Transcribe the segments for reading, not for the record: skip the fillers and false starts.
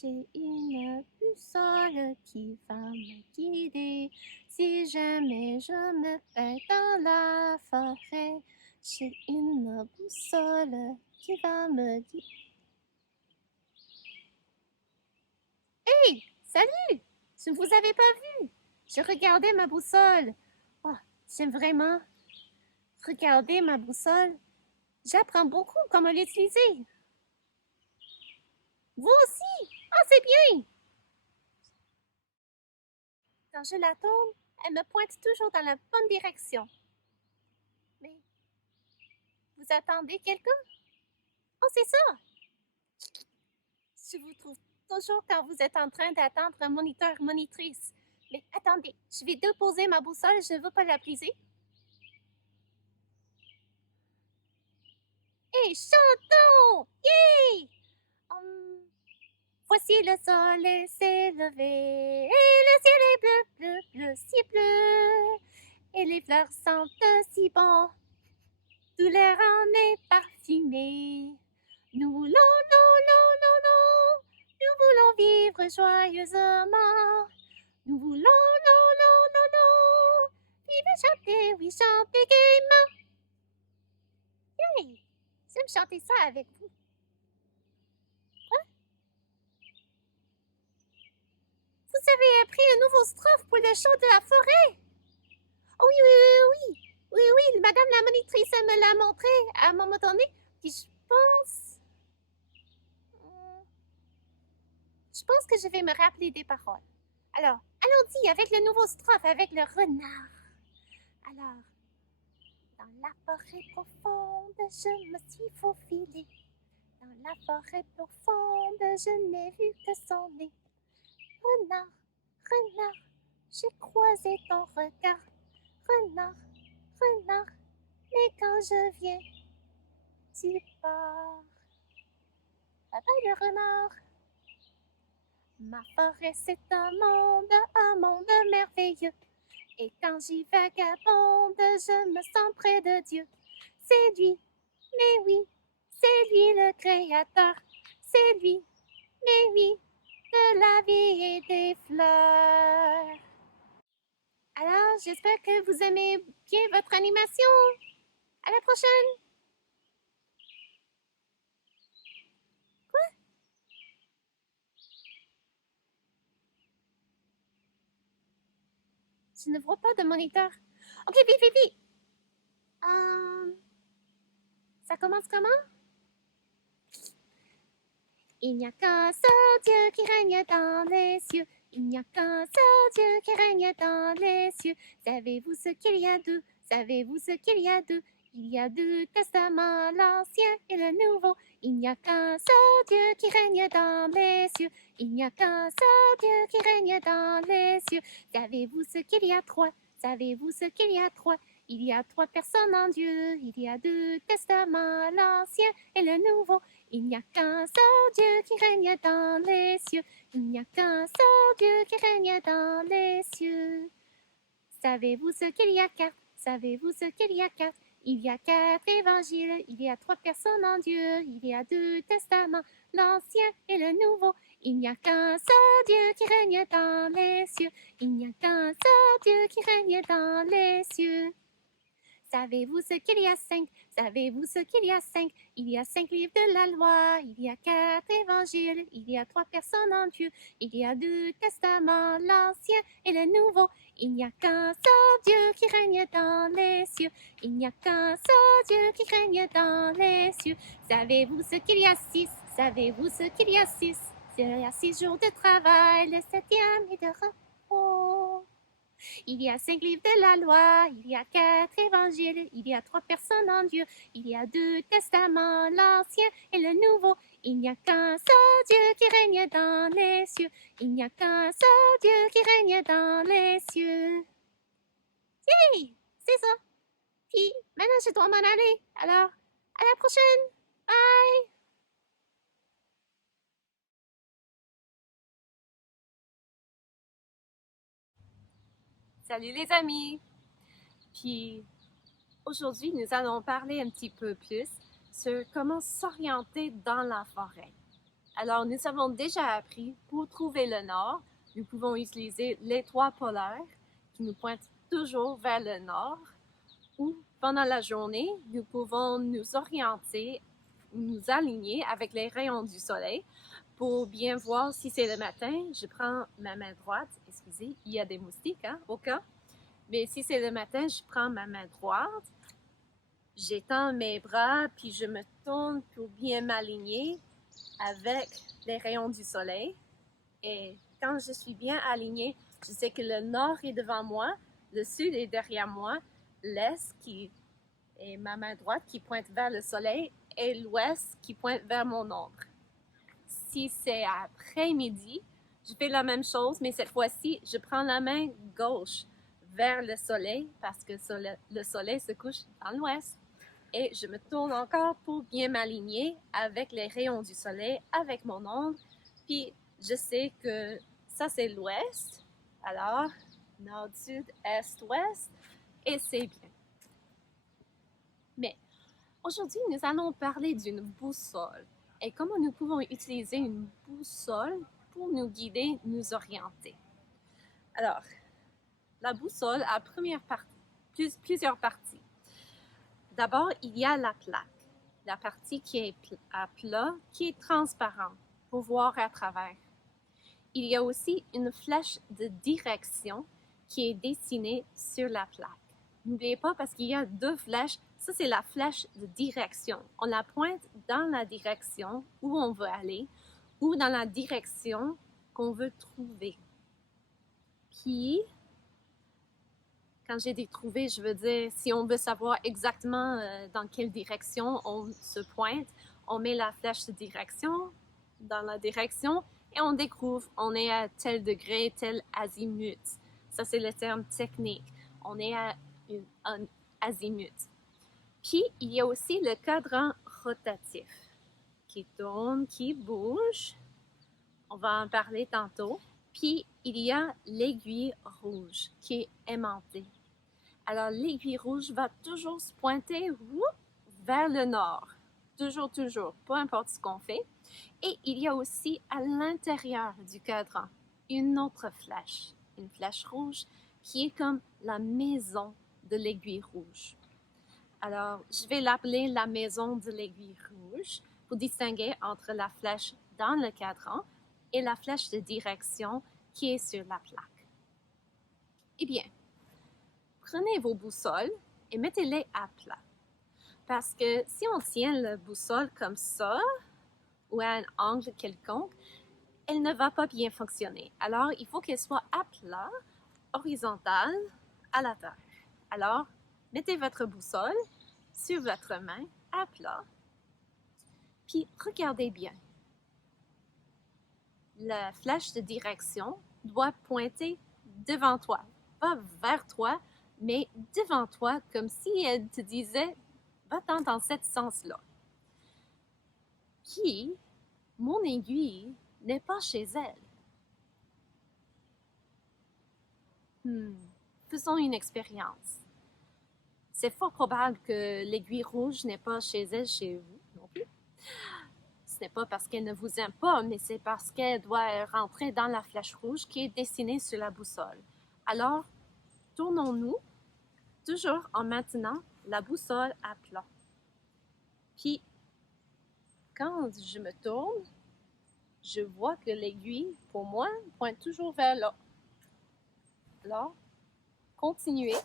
J'ai une boussole qui va me guider si jamais je me perds dans la forêt. J'ai une boussole qui va me guider. Hey, salut! Je ne vous avais pas vu. Je regardais ma boussole. Oh, j'aime vraiment regarder ma boussole. J'apprends beaucoup comment l'utiliser. Vous aussi? Ah, c'est bien! Quand je la tourne, elle me pointe toujours dans la bonne direction. Mais vous attendez quelqu'un? Oh, c'est ça! Je vous trouve toujours quand vous êtes en train d'attendre un moniteur, monitrice. Mais attendez, je vais déposer ma boussole, je ne veux pas la briser. Et chantons! Yay! Hum, voici le soleil s'est levé, et le ciel est bleu, bleu, bleu, si bleu. Et les fleurs sentent si bon, tout l'air en est parfumé. Nous voulons, non, non, non, non, nous voulons vivre joyeusement. Nous voulons, non, non, non, non, vivre et chanter, oui, chanter gaiement. Hey, j'aime chanter ça avec vous. Vous avez appris un nouveau strophe pour le chant de la forêt. Oh oui, oui, oui, oui. Oui, oui, madame la monitrice me l'a montré à un moment donné. Puis je pense que je vais me rappeler des paroles. Alors, allons-y avec le nouveau strophe, avec le renard. Alors, dans la forêt profonde, je me suis faufilée. Dans la forêt profonde, je n'ai vu que son nez. Renard, renard, j'ai croisé ton regard. Renard, renard, mais quand je viens, tu pars. Bye bye le renard. Ma forêt c'est un monde merveilleux. Et quand j'y vagabonde, je me sens près de Dieu. C'est lui, mais oui, c'est lui le créateur. C'est lui, mais oui, de la vie et des fleurs. Alors, j'espère que vous aimez bien votre animation. À la prochaine! Quoi? Je ne vois pas de moniteur. Ok, vite, vite, vite! Ça commence comment? Il n'y a qu'un seul Dieu qui règne dans les cieux. Il n'y a qu'un seul Dieu qui règne dans les cieux. Savez-vous ce qu'il y a d'eux? Savez-vous ce qu'il y a d'eux? Il y a deux testaments, l'Ancien et le Nouveau. Il n'y a qu'un seul Dieu qui règne dans les cieux. Il n'y a qu'un seul Dieu qui règne dans les cieux. Savez-vous ce qu'il y a trois? Savez-vous ce qu'il y a trois? Il y a trois personnes en Dieu. Il y a deux testaments, l'Ancien et le Nouveau. Il n'y a qu'un seul Dieu qui règne dans les cieux. Il n'y a qu'un seul Dieu qui règne dans les cieux. Savez-vous ce qu'il y a quatre? Savez-vous ce qu'il y a quatre? Il y a quatre évangiles, il y a trois personnes en Dieu, il y a deux testaments, l'Ancien et le Nouveau. Il n'y a qu'un seul Dieu qui règne dans les cieux. Il n'y a qu'un seul Dieu qui règne dans les cieux. Savez-vous ce qu'il y a cinq? Savez-vous ce qu'il y a cinq? Il y a cinq livres de la loi, il y a quatre évangiles, il y a trois personnes en Dieu, il y a deux testaments, l'Ancien et le Nouveau. Il n'y a qu'un seul Dieu qui règne dans les cieux. Il n'y a qu'un seul Dieu qui règne dans les cieux. Savez-vous ce qu'il y a six? Savez-vous ce qu'il y a six? Il y a 6 jours de travail, le septième est de repos. Il y a cinq livres de la loi, il y a quatre évangiles, il y a trois personnes en Dieu, il y a deux testaments, l'Ancien et le Nouveau. Il n'y a qu'un seul Dieu qui règne dans les cieux. Il n'y a qu'un seul Dieu qui règne dans les cieux. Yay! C'est ça. Puis maintenant, je dois m'en aller. Alors, à la prochaine. Bye! Salut les amis! Puis aujourd'hui, nous allons parler un petit peu plus sur comment s'orienter dans la forêt. Alors, nous avons déjà appris, pour trouver le nord, nous pouvons utiliser l'étoile polaire qui nous pointe toujours vers le nord, ou pendant la journée, nous pouvons nous orienter, nous aligner avec les rayons du soleil pour bien voir si c'est le matin. Je prends ma main droite, excusez, il y a des moustiques, au cas. Mais si c'est le matin, je prends ma main droite, j'étends mes bras, puis je me tourne pour bien m'aligner avec les rayons du soleil. Et quand je suis bien alignée, je sais que le nord est devant moi, le sud est derrière moi, l'est qui est ma main droite qui pointe vers le soleil et l'ouest qui pointe vers mon ombre. Si c'est après-midi, je fais la même chose, mais cette fois-ci, je prends la main gauche vers le soleil parce que le soleil se couche dans l'ouest. Et je me tourne encore pour bien m'aligner avec les rayons du soleil, avec mon ombre. Puis je sais que ça c'est l'ouest. Alors, nord, sud, est, ouest. Et c'est bien. Mais aujourd'hui, nous allons parler d'une boussole et comment nous pouvons utiliser une boussole pour nous guider, nous orienter. Alors, la boussole a plusieurs parties. D'abord, il y a la plaque, la partie qui est à plat, qui est transparente pour voir à travers. Il y a aussi une flèche de direction qui est dessinée sur la plaque. N'oubliez pas parce qu'il y a deux flèches. Ça, c'est la flèche de direction. On la pointe dans la direction où on veut aller ou dans la direction qu'on veut trouver. Puis, quand j'ai dit trouver, je veux dire, si on veut savoir exactement dans quelle direction on se pointe, on met la flèche de direction dans la direction et on découvre, on est à tel degré, tel azimut. Ça, c'est le terme technique. On est à un azimut. Puis, il y a aussi le cadran rotatif qui tourne, qui bouge. On va en parler tantôt. Puis, il y a l'aiguille rouge qui est aimantée. Alors, l'aiguille rouge va toujours se pointer vers le nord. Toujours, toujours, peu importe ce qu'on fait. Et il y a aussi à l'intérieur du cadran une autre flèche, une flèche rouge qui est comme la maison de l'aiguille rouge. Alors, je vais l'appeler la maison de l'aiguille rouge pour distinguer entre la flèche dans le cadran et la flèche de direction qui est sur la plaque. Eh bien, prenez vos boussoles et mettez-les à plat. Parce que si on tient la boussole comme ça, ou à un angle quelconque, elle ne va pas bien fonctionner. Alors, il faut qu'elle soit à plat, horizontale, à la terre. Alors, mettez votre boussole sur votre main à plat, puis regardez bien. La flèche de direction doit pointer devant toi, pas vers toi, mais devant toi, comme si elle te disait « va-t'en dans ce sens-là ». Puis, mon aiguille n'est pas chez elle. Faisons une expérience. C'est fort probable que l'aiguille rouge n'est pas chez elle, chez vous non plus. Ce n'est pas parce qu'elle ne vous aime pas, mais c'est parce qu'elle doit rentrer dans la flèche rouge qui est dessinée sur la boussole. Alors, tournons-nous, toujours en maintenant la boussole à plat. Puis, quand je me tourne, je vois que l'aiguille, pour moi, pointe toujours vers là. Alors, continuez.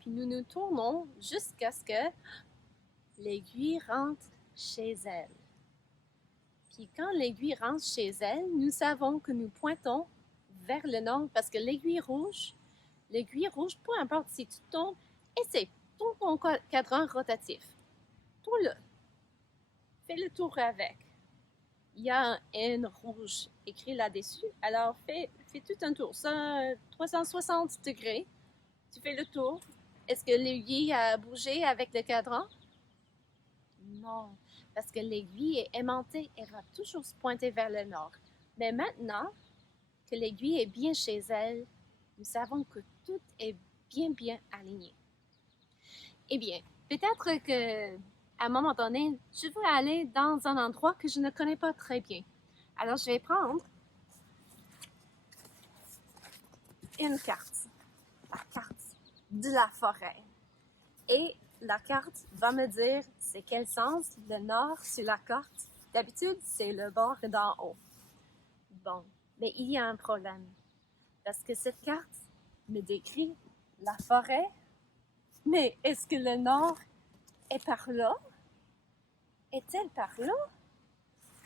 Puis nous nous tournons jusqu'à ce que l'aiguille rentre chez elle. Puis quand l'aiguille rentre chez elle, nous savons que nous pointons vers le nord parce que l'aiguille rouge, peu importe si tu tournes, essaie, tourne ton cadran rotatif. Tourne-le. Fais le tour avec. Il y a un N rouge écrit là-dessus. Alors, fais tout un tour. Ça, 360 degrés. Tu fais le tour. Est-ce que l'aiguille a bougé avec le cadran? Non, parce que l'aiguille est aimantée, elle va toujours se pointer vers le nord. Mais maintenant que l'aiguille est bien chez elle, nous savons que tout est bien aligné. Eh bien, peut-être que à un moment donné, je veux aller dans un endroit que je ne connais pas très bien. Alors, je vais prendre une carte, la carte de la forêt. Et la carte va me dire c'est quel sens le nord sur la carte. D'habitude, c'est le bord d'en haut. Bon, mais il y a un problème. Parce que cette carte me décrit la forêt. Mais est-ce que le nord est par là? Est-elle par là?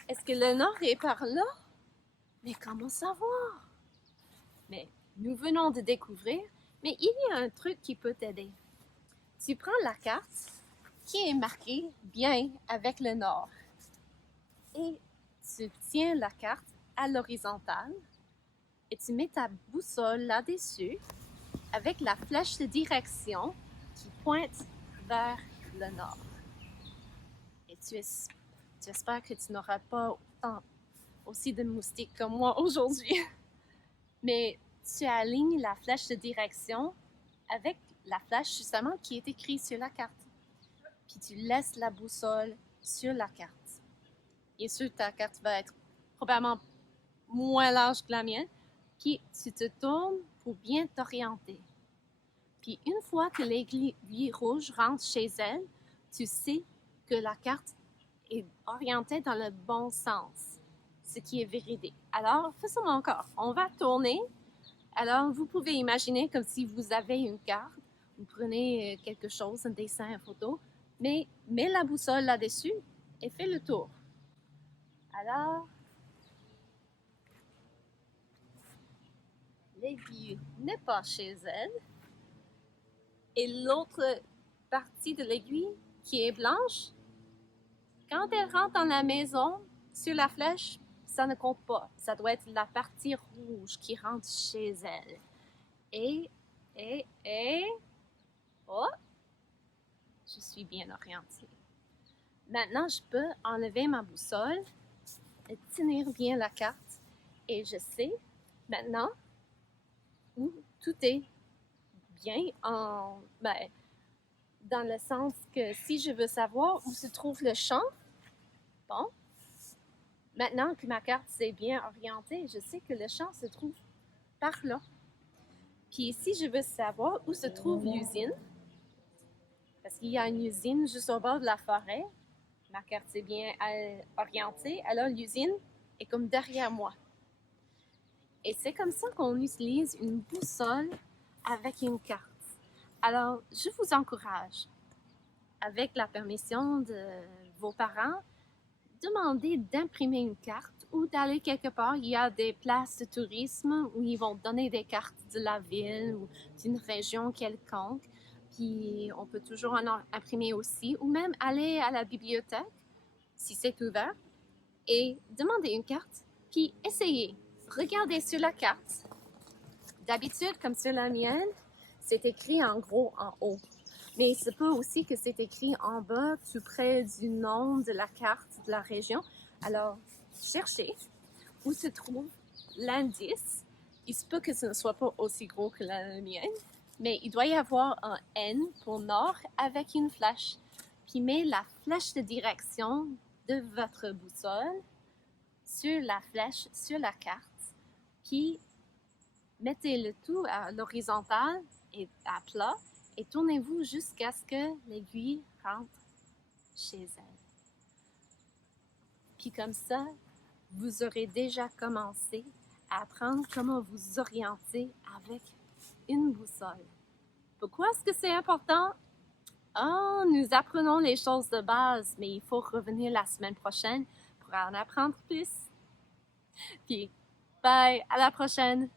Est-ce que le nord est par là? Mais comment savoir? Mais nous venons de découvrir, mais il y a un truc qui peut t'aider. Tu prends la carte qui est marquée bien avec le nord et tu tiens la carte à l'horizontale et tu mets ta boussole là-dessus avec la flèche de direction qui pointe vers le nord. Et tu espères que tu n'auras pas aussi de moustiques comme moi aujourd'hui. Mais tu alignes la flèche de direction avec la flèche justement qui est écrite sur la carte. Puis tu laisses la boussole sur la carte. Bien sûr, ta carte va être probablement moins large que la mienne. Puis tu te tournes pour bien t'orienter. Puis une fois que l'aiguille rouge rentre chez elle, tu sais que la carte est orientée dans le bon sens, ce qui est véridique. Alors, faisons encore. On va tourner. Alors, vous pouvez imaginer comme si vous avez une carte, vous prenez quelque chose, un dessin, une photo, mais mets la boussole là-dessus et fais le tour. Alors, l'aiguille n'est pas chez elle. Et l'autre partie de l'aiguille qui est blanche, quand elle rentre dans la maison, sur la flèche, ça ne compte pas. Ça doit être la partie rouge qui rentre chez elle. Et, oh, je suis bien orientée. Maintenant, je peux enlever ma boussole et tenir bien la carte. Et je sais maintenant où tout est bien dans le sens que si je veux savoir où se trouve le champ, bon, maintenant que ma carte s'est bien orientée, je sais que le champ se trouve par là. Puis si je veux savoir où se trouve l'usine, parce qu'il y a une usine juste au bord de la forêt, ma carte est bien orientée, alors l'usine est comme derrière moi. Et c'est comme ça qu'on utilise une boussole avec une carte. Alors, je vous encourage, avec la permission de vos parents, demandez d'imprimer une carte ou d'aller quelque part. Il y a des places de tourisme où ils vont donner des cartes de la ville ou d'une région quelconque. Puis on peut toujours en imprimer aussi, ou même aller à la bibliothèque, si c'est ouvert, et demander une carte, puis essayez. Regardez sur la carte. D'habitude, comme sur la mienne, c'est écrit en gros en haut. Mais il se peut aussi que c'est écrit en bas, tout près du nom de la carte de la région. Alors, cherchez où se trouve l'indice. Il se peut que ce ne soit pas aussi gros que la mienne, mais il doit y avoir un N pour nord avec une flèche. Puis mettez la flèche de direction de votre boussole sur la flèche, sur la carte. Puis mettez le tout à l'horizontale et à plat et tournez-vous jusqu'à ce que l'aiguille rentre chez elle. Puis comme ça, vous aurez déjà commencé à apprendre comment vous orienter avec une boussole. Pourquoi est-ce que c'est important? Oh, nous apprenons les choses de base, mais il faut revenir la semaine prochaine pour en apprendre plus. Puis, bye, à la prochaine!